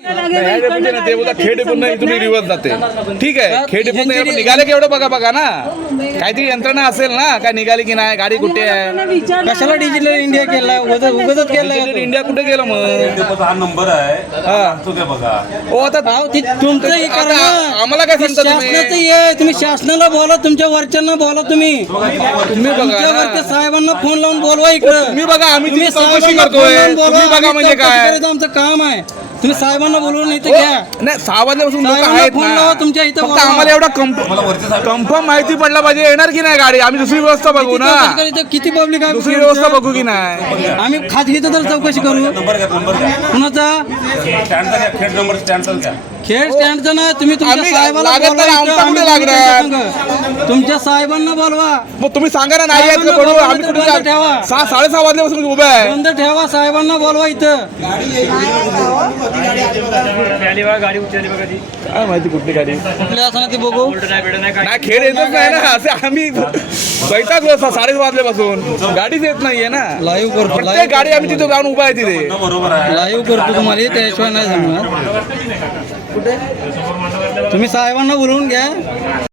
खेड डेपोन इथून रिवर्स जाते ठीक आहे खेड डेपोन निघाले की एवढं बघा बघा ना काहीतरी यंत्रणा असेल ना काय निघाली की नाही गाडी कुठे आहे कशाला डिजिटल इंडिया केला उगत उगतच केलं इंडिया कुठे गेलं मग हा नंबर आहे हा. बघा ओ आता तुमचं हे. आम्हाला काय सांगता तुम्ही? हे शासनाला बोला तुमच्या वरच्यांना बोला तुम्ही तुम्ही बघा साहेबांना फोन लावून बोलवा इकडं तुम्ही बघा आम्ही चौकशी करतोय बघा म्हणजे काय आमचं काम आहे तुम्ही साहेबांना बोलवून इथे घ्या. नाही सहा वाजल्यापासून लोक साहेबांना आहेत फोन ना लावा, तुमच्या इथं फक्त बोलवा. आम्हाला एवढा कन्फर्म माहिती पडला पाहिजे येणार की नाही गाडी? आम्ही दुसरी व्यवस्था बघू ना. चौकशी करायचं, किती पब्लिक आहे? दुसरी व्यवस्था बघू की नाही? आम्ही खाजगीचं तर चौकशी करू. नंबर घ्या नंबर घ्या. कुणाचा? स्टँडचा घ्या खेड नंबर स्टँडचा घ्या. खेळ स्टँडचा नाही तुम्ही तुमच्या आम्ही साहेबाला लागत बोलवा नाही, इकडं, आमचा आम्ही कुठे लागणार? तुमच्या. तुमच्या साहेबांना बोलवा. मग तुम्ही सांगा ना नाही आहेत का साहेबांना आम्ही कुठे ठेवा. सहा साडेसहा वाजल्यापासून उभे आहे. बंद ठेवा साहेबांना बोलवा इथं. काय माहिती कुठली गाडी? कुठल्या असं ती बघू? नाही खेळ येतच नाही ना. असे आम्ही बैठकलो सहा साडेच वाजल्यापासून. गाडीच येत नाहीये ना. लाईव्ह करतो प्रत्येक गाडी आम्ही तिथे जाऊन उभा आहे तिथे. बरोबर आहे लाईव्ह करतो तुम्हाला त्याशिवाय नाही जमणार. तुम्ही साहेबांना बोलवून घ्या.